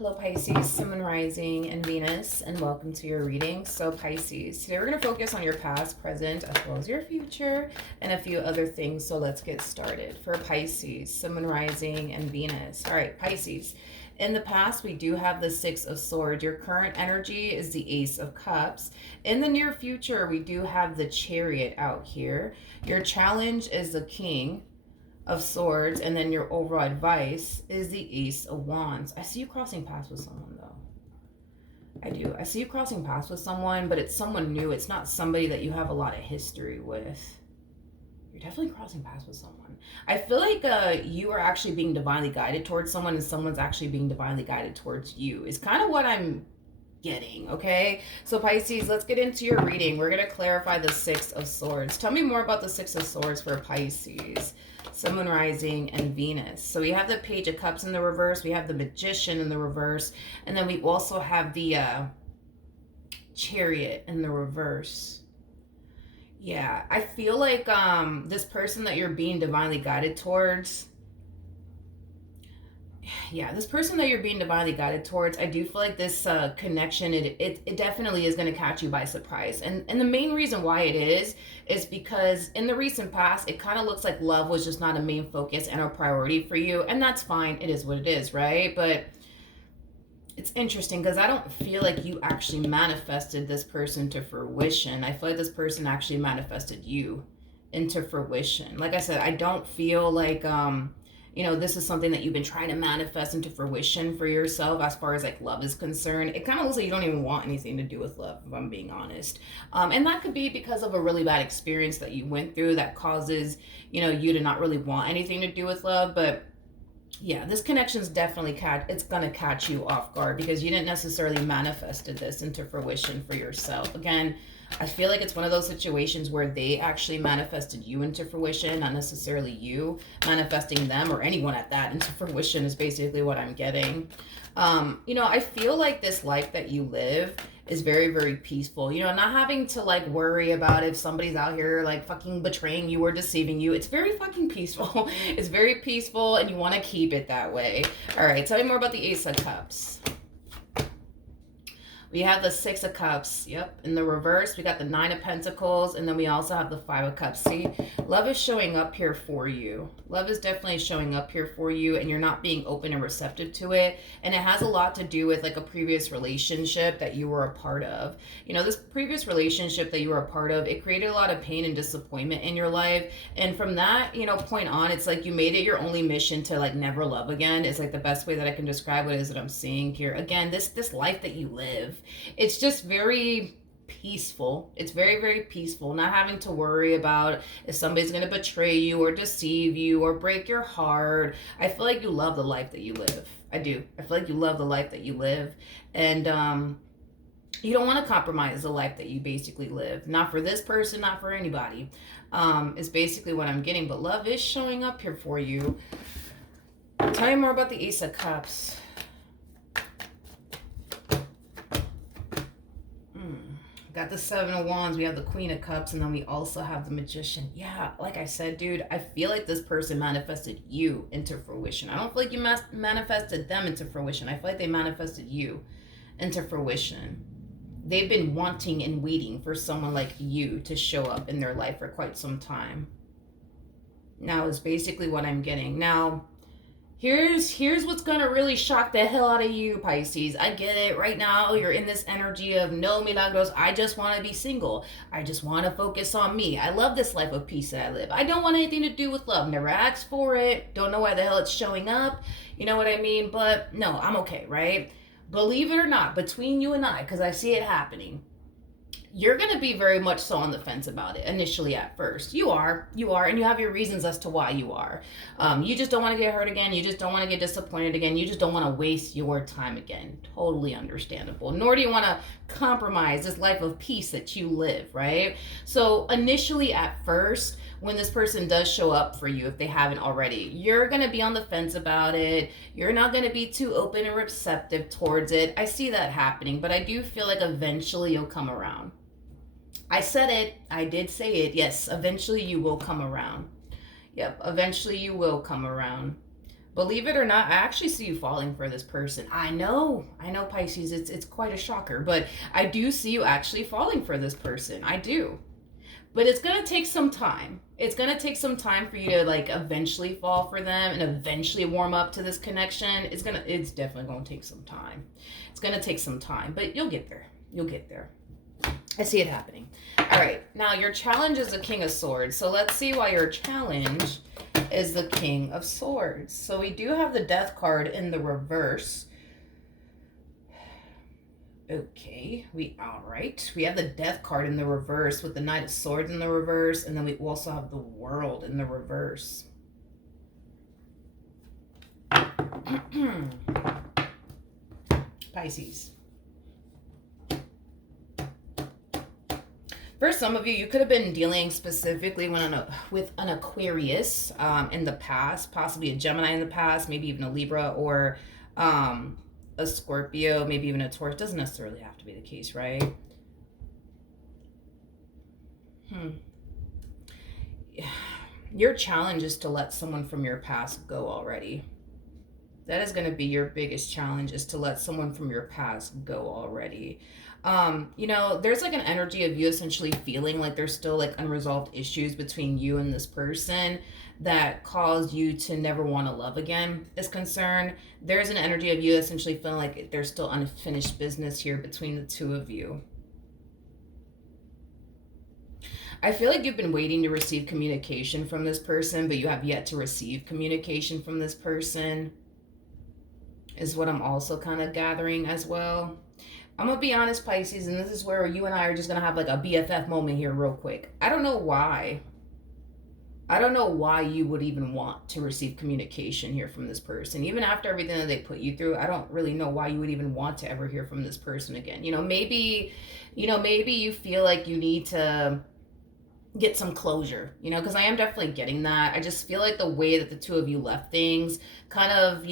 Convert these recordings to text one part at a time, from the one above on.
Hello Pisces, Sun, Moon, Rising, and Venus, and welcome to your reading. So Pisces, today we're going to focus on your past, present, as well as your future, and a few other things. So let's get started. For Pisces, Sun, Moon, Rising, and Venus. All right, Pisces. In the past, we do have the Six of Swords. Your current energy is the Ace of Cups. In the near future, we do have the Chariot out here. Your challenge is the King of Swords, and then your overall advice is the Ace of Wands. I see you crossing paths with someone, though. I do. I see you crossing paths with someone, but it's someone new. It's not somebody that you have a lot of history with. You're definitely crossing paths with someone. I feel like you are actually being divinely guided towards someone, and someone's actually being divinely guided towards you. Is kind of what I'm getting, okay? So Pisces, let's get into your reading. We're going to clarify the Six of Swords. Tell me more about the Six of Swords for Pisces, Sun, Moon, Rising, and Venus. So we have the Page of Cups in the reverse, we have the Magician in the reverse, and then we also have the Chariot in the reverse. Yeah, I feel like this person that you're being divinely guided towards, this person that you're being divinely guided towards, I do feel like this connection, it definitely is going to catch you by surprise. And the main reason why it is because in the recent past, it kind of looks like love was just not a main focus and a priority for you. And that's fine. It is what it is, right? But it's interesting because I don't feel like you actually manifested this person to fruition. I feel like this person actually manifested you into fruition. Like I said, I don't feel like this is something that you've been trying to manifest into fruition for yourself as far as like love is concerned. It kind of looks like you don't even want anything to do with love, if I'm being honest. And that could be because of a really bad experience that you went through that causes, you to not really want anything to do with love. But yeah, this connection is definitely it's going to catch you off guard because you didn't necessarily manifested this into fruition for yourself. Again, I feel like it's one of those situations where they actually manifested you into fruition, not necessarily you manifesting them or anyone at that into fruition is basically what I'm getting. I feel like this life that you live is very, very peaceful. Not having to like worry about if somebody's out here like fucking betraying you or deceiving you. It's very fucking peaceful. It's very peaceful and you want to keep it that way. All right, tell me more about the Ace of Cups. We have the Six of Cups. Yep. In the reverse, we got the Nine of Pentacles. And then we also have the Five of Cups. See, love is showing up here for you. Love is definitely showing up here for you. And you're not being open and receptive to it. And it has a lot to do with like a previous relationship that you were a part of. This previous relationship that you were a part of, it created a lot of pain and disappointment in your life. And from that, point on, it's like you made it your only mission to like never love again. It's like the best way that I can describe what it is that I'm seeing here. Again, this life that you live, it's just very peaceful. It's very, very peaceful. Not having to worry about if somebody's going to betray you or deceive you or break your heart. I feel like you love the life that you live. I do. I feel like you love the life that you live. And you don't want to compromise the life that you basically live. Not for this person, not for anybody. Is basically what I'm getting. But love is showing up here for you. Tell me more about the Ace of Cups. Got the Seven of Wands, we have the Queen of Cups, and then we also have the Magician. Yeah, like I said, dude, I feel like this person manifested you into fruition. I don't feel like you manifested them into fruition. I feel like they manifested you into fruition. They've been wanting and waiting for someone like you to show up in their life for quite some time. Now is basically what I'm getting. Now, Here's what's going to really shock the hell out of you, Pisces. I get it. Right now, you're in this energy of no milagros. I just want to be single. I just want to focus on me. I love this life of peace that I live. I don't want anything to do with love. Never asked for it. Don't know why the hell it's showing up. You know what I mean? But no, I'm okay, right? Believe it or not, between you and I, because I see it happening, you're going to be very much so on the fence about it initially at first. You are, and you have your reasons as to why you are. You just don't want to get hurt again. You just don't want to get disappointed again. You just don't want to waste your time again. Totally understandable. Nor do you want to compromise this life of peace that you live, right? So initially at first, when this person does show up for you, if they haven't already, you're going to be on the fence about it. You're not going to be too open and receptive towards it. I see that happening, but I do feel like eventually you'll come around. I said it. I did say it. Yes, eventually you will come around. Yep, eventually you will come around. Believe it or not, I actually see you falling for this person. I know, Pisces, it's quite a shocker, but I do see you actually falling for this person. I do. But it's gonna take some time. It's gonna take some time for you to like eventually fall for them and eventually warm up to this connection. It's definitely gonna take some time. It's gonna take some time, but you'll get there. You'll get there. I see it happening. All right, now your challenge is the King of Swords. So let's see why your challenge is the King of Swords. So we do have the Death card in the reverse. Okay, all right. We have the Death card in the reverse with the Knight of Swords in the reverse, and then we also have the World in the reverse. Pisces. For some of you, you could have been dealing specifically with an Aquarius in the past, possibly a Gemini in the past, maybe even a Libra or a Scorpio, maybe even a Taurus. Doesn't necessarily have to be the case, right? Your challenge is to let someone from your past go already. That is going to be your biggest challenge, is to let someone from your past go already. You know, there's like an energy of you essentially feeling like there's still like unresolved issues between you and this person that cause you to never want to love again is concerned. There's an energy of you essentially feeling like there's still unfinished business here between the two of you. I feel like you've been waiting to receive communication from this person, but you have yet to receive communication from this person, is what I'm also kind of gathering as well. I'm going to be honest, Pisces, and this is where you and I are just going to have like a BFF moment here real quick. I don't know why. I don't know why you would even want to receive communication here from this person. Even after everything that they put you through, I don't really know why you would even want to ever hear from this person again. Maybe you feel like you need to get some closure, because I am definitely getting that. I just feel like the way that the two of you left things kind of,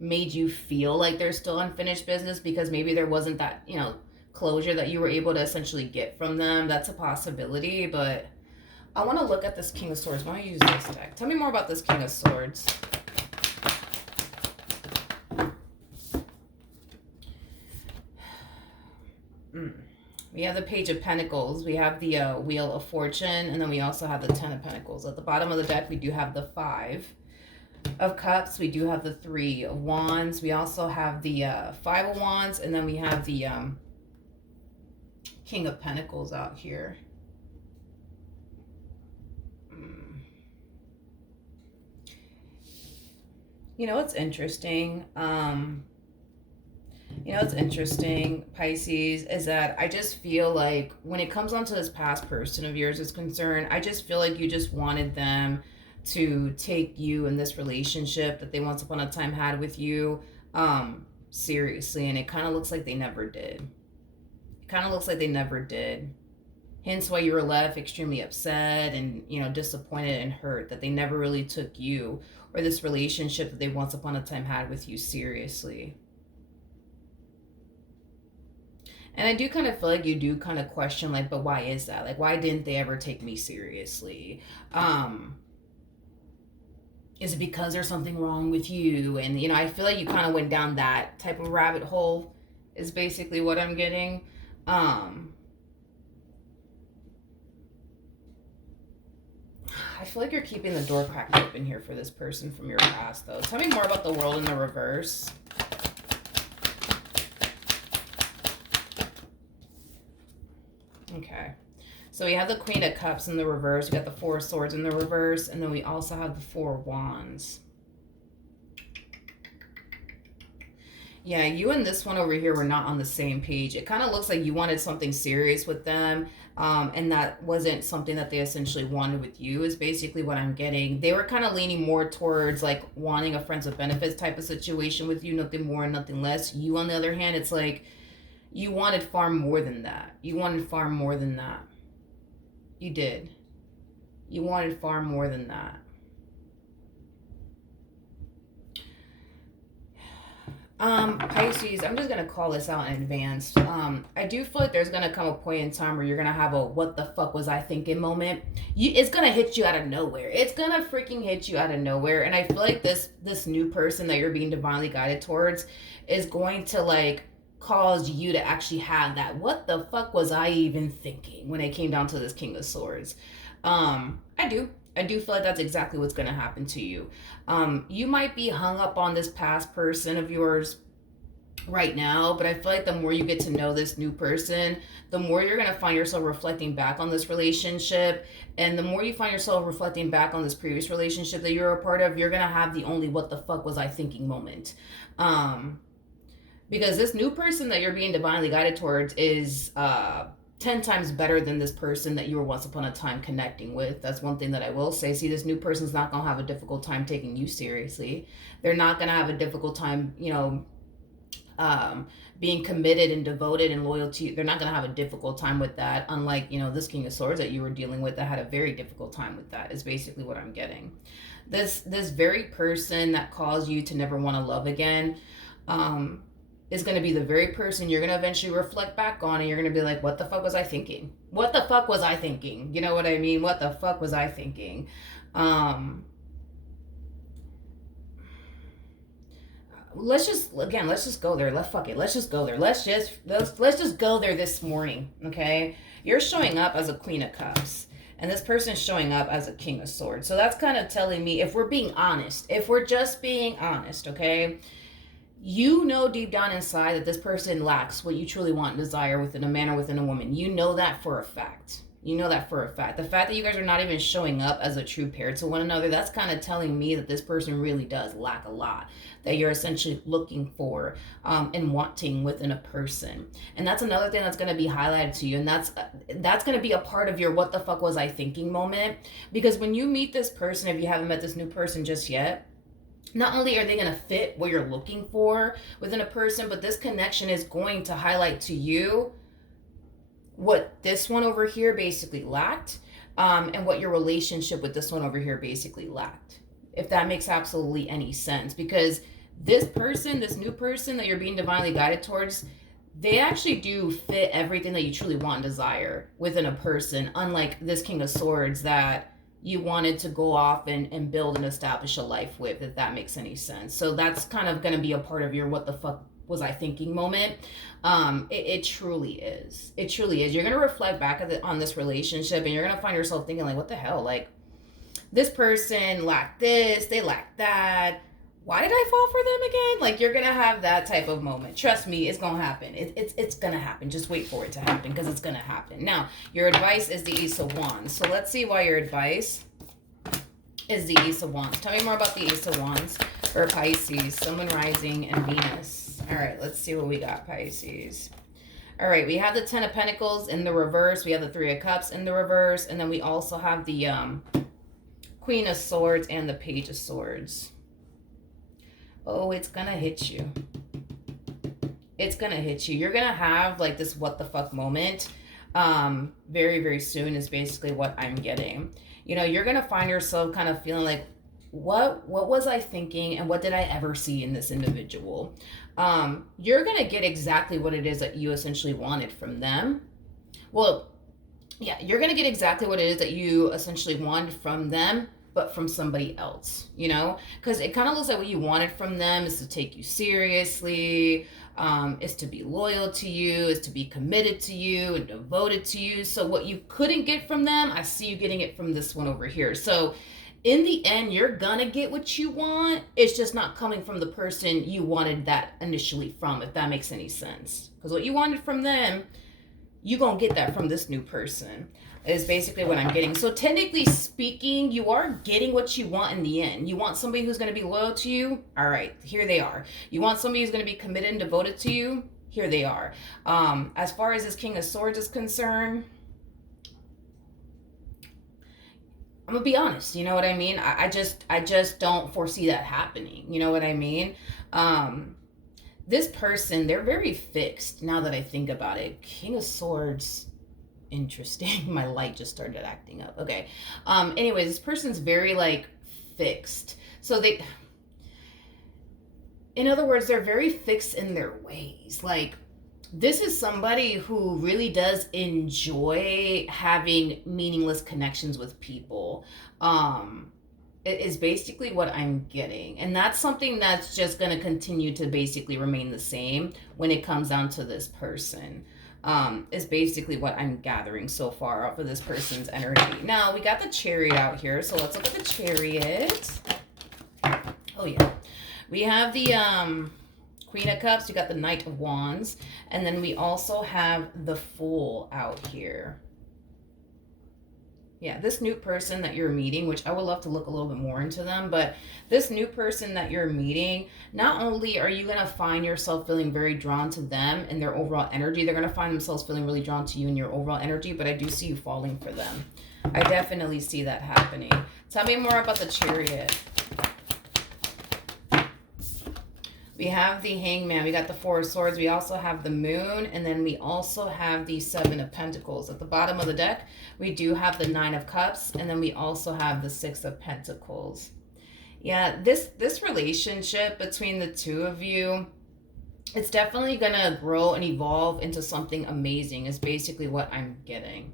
made you feel like there's still unfinished business, because maybe there wasn't that, closure that you were able to essentially get from them. That's a possibility, but I want to look at this King of Swords. Why don't you use this deck? Tell me more about this King of Swords. We have the Page of Pentacles. We have the Wheel of Fortune. And then we also have the Ten of Pentacles. At the bottom of the deck, we do have the Five of Cups. We do have the Three of Wands. We also have the Five of Wands. And then we have the King of Pentacles out here. What's interesting? What's interesting, Pisces, is that I just feel like when it comes onto this past person of yours is concerned, I just feel like you just wanted them to take you in this relationship that they once upon a time had with you seriously, and it kind of looks like they never did. Hence why you were left extremely upset and, disappointed and hurt that they never really took you or this relationship that they once upon a time had with you seriously. And I do kind of feel like you do kind of question, like, but why is that? Like, why didn't they ever take me seriously? Is it because there's something wrong with you? And, I feel like you kind of went down that type of rabbit hole is basically what I'm getting. I feel like you're keeping the door cracked open here for this person from your past, though. Tell me more about the World in the reverse. Okay. So we have the Queen of Cups in the reverse. We got the Four of Swords in the reverse. And then we also have the Four of Wands. Yeah, you and this one over here were not on the same page. It kind of looks like you wanted something serious with them. And that wasn't something that they essentially wanted with you, is basically what I'm getting. They were kind of leaning more towards like wanting a friends with benefits type of situation with you. Nothing more and nothing less. You, on the other hand, it's like you wanted far more than that. You did. You wanted far more than that. Pisces, I'm just gonna call this out in advance. I do feel like there's gonna come a point in time where you're gonna have a "what the fuck was I thinking" moment. It's gonna hit you out of nowhere. It's gonna freaking hit you out of nowhere, and I feel like this new person that you're being divinely guided towards is going to like cause you to actually have that "what the fuck was I even thinking" when it came down to this King of Swords. I do. I do feel like that's exactly what's going to happen to you. You might be hung up on this past person of yours right now, but I feel like the more you get to know this new person, the more you're going to find yourself reflecting back on this relationship. And the more you find yourself reflecting back on this previous relationship that you're a part of, you're going to have the only "what the fuck was I thinking" moment. Because this new person that you're being divinely guided towards is 10 times better than this person that you were once upon a time connecting with. That's one thing that I will say. See, this new person's not going to have a difficult time taking you seriously. They're not going to have a difficult time, being committed and devoted and loyal to you. They're not going to have a difficult time with that. Unlike, this King of Swords that you were dealing with that had a very difficult time with that, is basically what I'm getting. This very person that caused you to never want to love again, is going to be the very person you're going to eventually reflect back on, and you're going to be like, "What the fuck was I thinking? What the fuck was I thinking?" You know what I mean? What the fuck was I thinking? Let's just go there. Let's just go there. Let's just go there this morning, okay? You're showing up as a Queen of Cups, and this person's showing up as a King of Swords. So that's kind of telling me, if we're being honest, if we're just being honest, okay? You know deep down inside that this person lacks what you truly want and desire within a man or within a woman. You know that for a fact. You know that for a fact. The fact that you guys are not even showing up as a true pair to one another, that's kind of telling me that this person really does lack a lot that you're essentially looking for and wanting within a person. And that's another thing that's going to be highlighted to you. And that's going to be a part of your "what the fuck was I thinking" moment. Because when you meet this person, if you haven't met this new person just yet, not only are they going to fit what you're looking for within a person, but this connection is going to highlight to you what this one over here basically lacked, and what your relationship with this one over here basically lacked. If that makes absolutely any sense. Because this person, this new person that you're being divinely guided towards, they actually do fit everything that you truly want and desire within a person, unlike this King of Swords that you wanted to go off and build and establish a life with, if that makes any sense. So that's kind of going to be a part of your "what the fuck was I thinking" moment. It truly is. It truly is. You're going to reflect back on this relationship, and you're going to find yourself thinking like, what the hell? Like, this person lacked this, they lacked that. Why did I fall for them again? Like, you're going to have that type of moment. Trust me, it's going to happen. It's going to happen. Just wait for it to happen, because it's going to happen. Now, your advice is the Ace of Wands. So let's see why your advice is the Ace of Wands. Tell me more about the Ace of Wands for Pisces, Sun, Moon, Rising, and Venus. All right, let's see what we got, Pisces. All right, we have the Ten of Pentacles in the reverse. We have the Three of Cups in the reverse. And then we also have the Queen of Swords and the Page of Swords. Oh, it's going to hit you. It's going to hit you. You're going to have like this "what the fuck" moment very, very soon, is basically what I'm getting. You're going to find yourself kind of feeling like, what was I thinking, and what did I ever see in this individual? You're going to get exactly what it is that you essentially wanted from them. Well, yeah, you're going to get exactly what it is that you essentially wanted from them, but from somebody else, because it kind of looks like what you wanted from them is to take you seriously, is to be loyal to you, is to be committed to you and devoted to you. So what you couldn't get from them, I see you getting it from this one over here. So in the end, you're gonna get what you want. It's just not coming from the person you wanted that initially from, if that makes any sense. Because what you wanted from them, you're gonna get that from this new person, is basically what I'm getting. So technically speaking, you are getting what you want in the end. You want somebody who's going to be loyal to you? All right, here they are. You want somebody who's going to be committed and devoted to you? Here they are. As far as this King of Swords is concerned, I'm going to be honest. You know what I mean? I just don't foresee that happening. You know what I mean? This person, they're very fixed now that I think about it. King of Swords... interesting. My light just started acting up. Okay. Anyways, this person's very like fixed. So in other words, they're very fixed in their ways. Like, this is somebody who really does enjoy having meaningless connections with people. It is basically what I'm getting. And that's something that's just going to continue to basically remain the same when it comes down to this person. Is basically what I'm gathering so far off of this person's energy. Now, we got the Chariot out here, so let's look at the Chariot. Oh, yeah. We have the Queen of Cups, you got the Knight of Wands, and then we also have the Fool out here. Yeah, this new person that you're meeting, which I would love to look a little bit more into them, but this new person that you're meeting, not only are you going to find yourself feeling very drawn to them and their overall energy, they're going to find themselves feeling really drawn to you and your overall energy, but I do see you falling for them. I definitely see that happening. Tell me more about the Chariot. We have the Hangman, we got the Four of Swords, we also have the Moon, and then we also have the Seven of Pentacles. At the bottom of the deck, we do have the Nine of Cups, and then we also have the Six of Pentacles. Yeah, this relationship between the two of you, it's definitely going to grow and evolve into something amazing, is basically what I'm getting.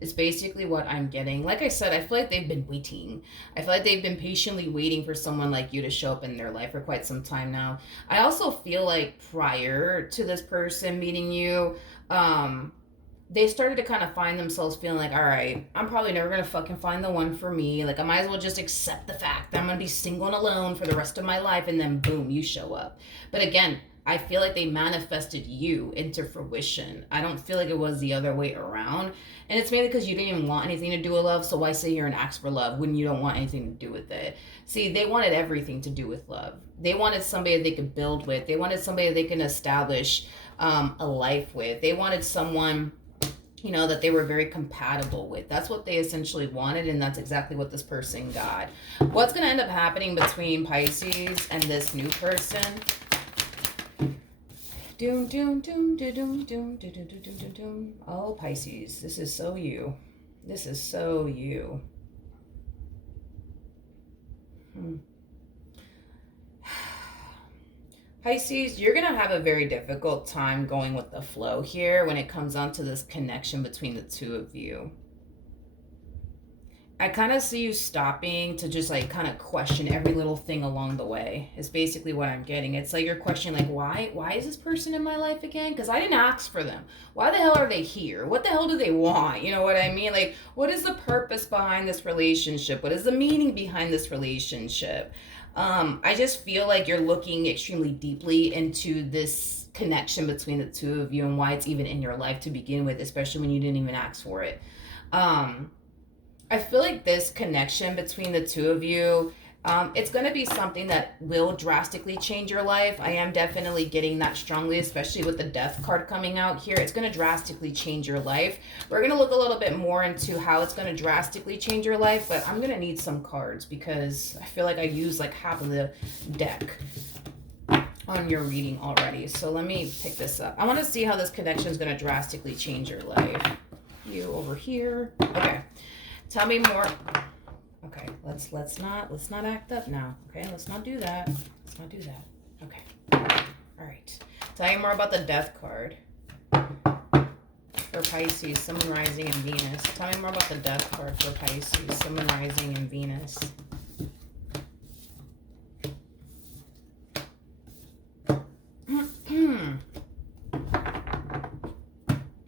Is basically what I'm getting. Like I said, I feel like they've been waiting. I feel like they've been patiently waiting for someone like you to show up in their life for quite some time now. I also feel like prior to this person meeting you, they started to kind of find themselves feeling like, all right, I'm probably never going to fucking find the one for me. Like, I might as well just accept the fact that I'm going to be single and alone for the rest of my life. And then boom, you show up. But again, I feel like they manifested you into fruition. I don't feel like it was the other way around. And it's mainly because you didn't even want anything to do with love. So why sit here and ask for love when you don't want anything to do with it? See, they wanted everything to do with love. They wanted somebody that they could build with. They wanted somebody that they can establish a life with. They wanted someone, you know, that they were very compatible with. That's what they essentially wanted, and that's exactly what this person got. What's going to end up happening between Pisces and this new person? Doom, doom, doom, doom, doom, doom, doom, doom, doom, doom, doom. Oh, Pisces, this is so you. This is so you. Pisces, you're going to have a very difficult time going with the flow here when it comes down to this connection between the two of you. I kind of see you stopping to just like kind of question every little thing along the way. It's basically what I'm getting. It's like you're questioning like, why is this person in my life again? Because I didn't ask for them. Why the hell are they here? What the hell do they want? You know what I mean? Like, what is the purpose behind this relationship? What is the meaning behind this relationship? I just feel like you're looking extremely deeply into this connection between the two of you and why it's even in your life to begin with, especially when you didn't even ask for it. I feel like this connection between the two of you, it's going to be something that will drastically change your life. I am definitely getting that strongly, especially with the Death card coming out here. It's going to drastically change your life. We're going to look a little bit more into how it's going to drastically change your life, but I'm going to need some cards because I feel like I used like half of the deck on your reading already. So let me pick this up. I want to see how this connection is going to drastically change your life. You over here. Okay. Tell me more. Okay, let's not act up now. Okay, let's not do that. Let's not do that. Okay. All right. Tell you more about the Death card for Pisces, Sun, Moon, Rising, and Venus. Tell me more about the Death card for Pisces, Sun, Moon, Rising, and Venus.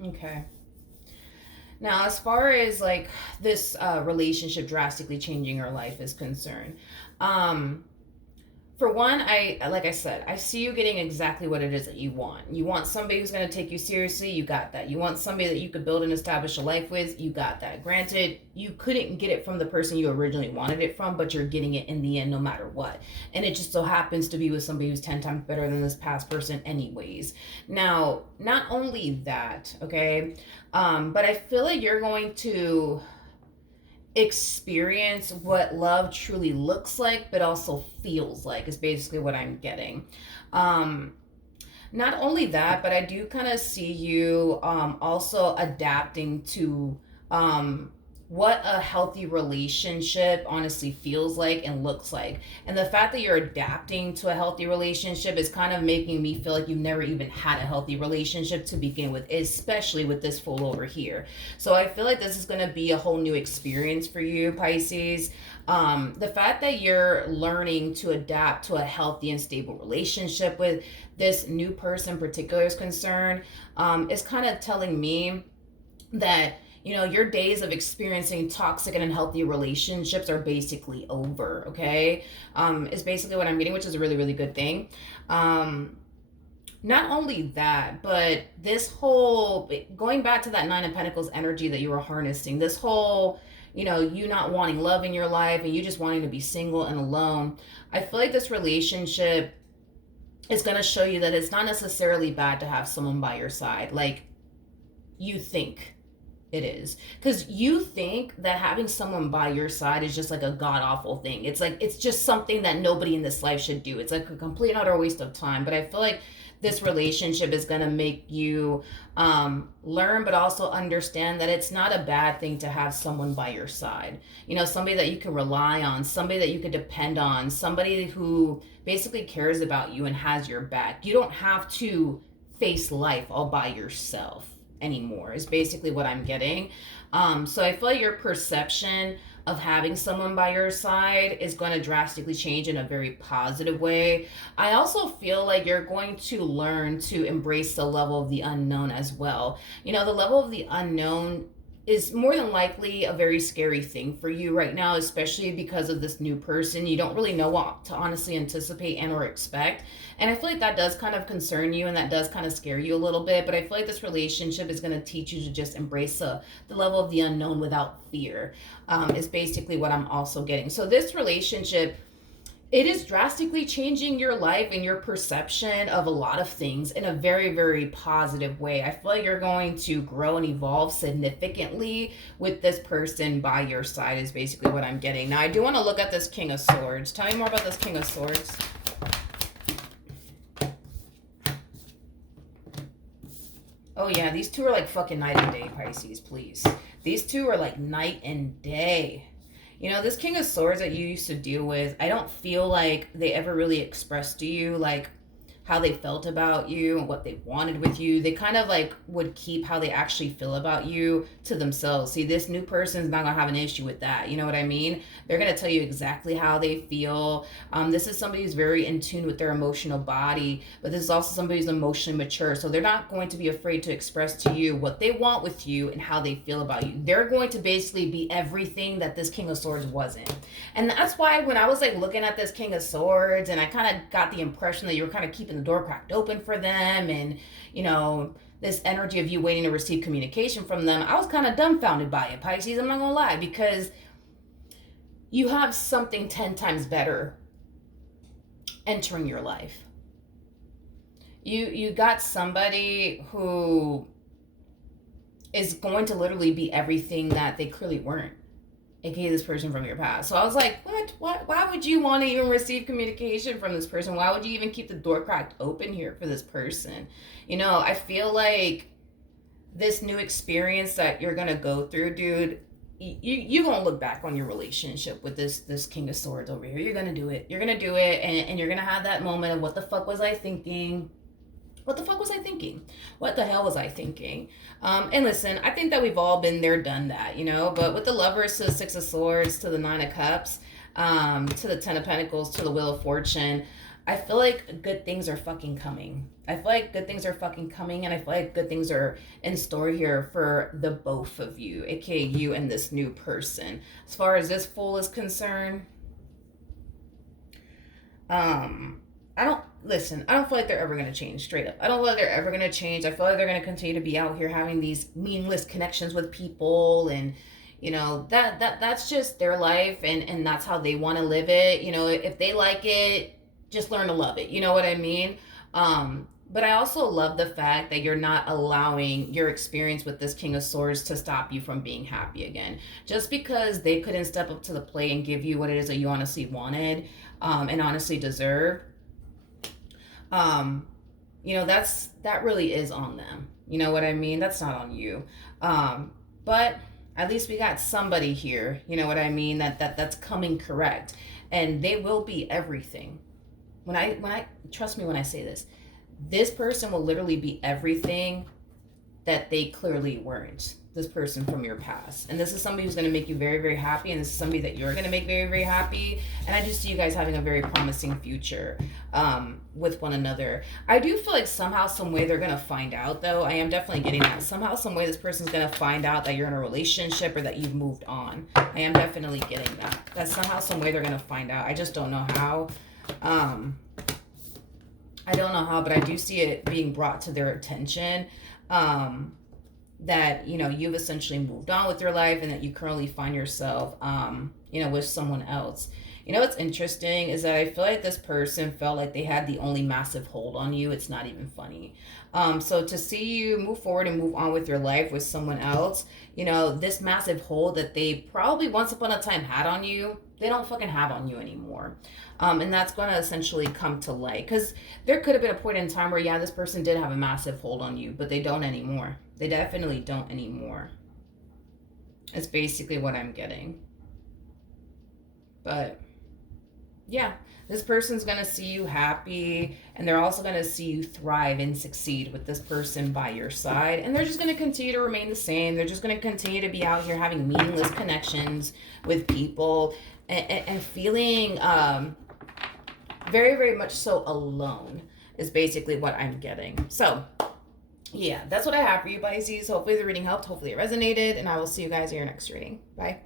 Okay. Now, as far as like this relationship drastically changing your life is concerned, for one, like I said, I see you getting exactly what it is that you want. You want somebody who's going to take you seriously. You got that. You want somebody that you could build and establish a life with. You got that. Granted, you couldn't get it from the person you originally wanted it from, but you're getting it in the end no matter what. And it just so happens to be with somebody who's 10 times better than this past person anyways. Now, not only that, okay, but I feel like you're going to experience what love truly looks like, but also feels like, is basically what I'm getting. Not only that, but I do kind of see you also adapting to what a healthy relationship honestly feels like and looks like. And the fact that you're adapting to a healthy relationship is kind of making me feel like you've never even had a healthy relationship to begin with, especially with this fool over here. So I feel like this is going to be a whole new experience for you, Pisces. The fact that you're learning to adapt to a healthy and stable relationship with this new person in particular is concerned, is kind of telling me that your days of experiencing toxic and unhealthy relationships are basically over. Okay, is basically what I'm getting, which is a really, really good thing. Not only that, but this whole, going back to that Nine of Pentacles energy that you were harnessing, this whole, you not wanting love in your life and you just wanting to be single and alone. I feel like this relationship is going to show you that it's not necessarily bad to have someone by your side like you think it is. Because you think that having someone by your side is just like a god awful thing. It's like, it's just something that nobody in this life should do. It's like a complete and utter waste of time. But I feel like this relationship is going to make you learn, but also understand that it's not a bad thing to have someone by your side. Somebody that you can rely on, somebody that you can depend on, somebody who basically cares about you and has your back. You don't have to face life all by yourself anymore, is basically what I'm getting. So I feel like your perception of having someone by your side is going to drastically change in a very positive way. I also feel like you're going to learn to embrace the level of the unknown as well. The level of the unknown is more than likely a very scary thing for you right now, especially because of this new person. You don't really know what to honestly anticipate and or expect. And I feel like that does kind of concern you and that does kind of scare you a little bit. But I feel like this relationship is going to teach you to just embrace the level of the unknown without fear, is basically what I'm also getting. So this relationship, it is drastically changing your life and your perception of a lot of things in a very, very positive way. I feel like you're going to grow and evolve significantly with this person by your side, is basically what I'm getting. Now, I do want to look at this King of Swords. Tell me more about this King of Swords. Oh, yeah, these two are like fucking night and day, Pisces, please. These two are like night and day. This King of Swords that you used to deal with, I don't feel like they ever really expressed to you like how they felt about you and what they wanted with you. They kind of like would keep how they actually feel about you to themselves. See, this new person's not gonna have an issue with that. You know what I mean? They're gonna tell you exactly how they feel. This is somebody who's very in tune with their emotional body, but this is also somebody who's emotionally mature. So they're not going to be afraid to express to you what they want with you and how they feel about you. They're going to basically be everything that this King of Swords wasn't. And that's why when I was like looking at this King of Swords, and I kind of got the impression that you were kind of keeping the door cracked open for them, and this energy of you waiting to receive communication from them, I was kind of dumbfounded by it, Pisces. I'm not gonna lie, because you have something 10 times better entering your life. You got somebody who is going to literally be everything that they clearly weren't, aka this person from your past. So I was like, what? Why would you want to even receive communication from this person? Why would you even keep the door cracked open here for this person? I feel like this new experience that you're gonna go through, dude, you're gonna look back on your relationship with this King of Swords over here. You're gonna do it. You're gonna do it, and you're gonna have that moment of, what the fuck was I thinking? What the fuck was I thinking? What the hell was I thinking? And listen, I think that we've all been there, done that, but with the Lovers to the Six of Swords, to the Nine of Cups, to the Ten of Pentacles, to the Wheel of Fortune, I feel like good things are fucking coming. I feel like good things are fucking coming, and I feel like good things are in store here for the both of you, aka you and this new person. As far as this fool is concerned, I don't feel like they're ever going to change, straight up. I don't feel like they're ever going to change. I feel like they're going to continue to be out here having these meaningless connections with people, and that's just their life, and that's how they want to live it. If they like it, just learn to love it. You know what I mean? But I also love the fact that you're not allowing your experience with this King of Swords to stop you from being happy again. Just because they couldn't step up to the plate and give you what it is that you honestly wanted, and honestly deserve, that really is on them. You know what I mean? That's not on you. But At least we got somebody here, you know what I mean, that's coming correct. And they will be everything. When I trust me when I say this, this person will literally be everything that they clearly weren't. This person from your past. And this is somebody who's going to make you very, very happy. And this is somebody that you're going to make very, very happy. And I just see you guys having a very promising future with one another. I do feel like somehow, some way they're going to find out, though. I am definitely getting that. Somehow, some way this person's going to find out that you're in a relationship or that you've moved on. I am definitely getting that. That somehow, some way they're going to find out. I just don't know how. I don't know how, but I do see it being brought to their attention. That you've essentially moved on with your life and that you currently find yourself with someone else. What's interesting is that I feel like this person felt like they had the only massive hold on you. It's not even funny. So to see you move forward and move on with your life with someone else, this massive hold that they probably once upon a time had on you, they don't fucking have on you anymore. And that's going to essentially come to light, because there could have been a point in time where, yeah, this person did have a massive hold on you, but they don't anymore. They definitely don't anymore. It's basically what I'm getting. But yeah, this person's going to see you happy, and they're also going to see you thrive and succeed with this person by your side. And they're just going to continue to remain the same. They're just going to continue to be out here having meaningless connections with people and feeling very, very much so alone is basically what I'm getting. So yeah, that's what I have for you, Pisces. Hopefully the reading helped. Hopefully it resonated. And I will see you guys in your next reading. Bye.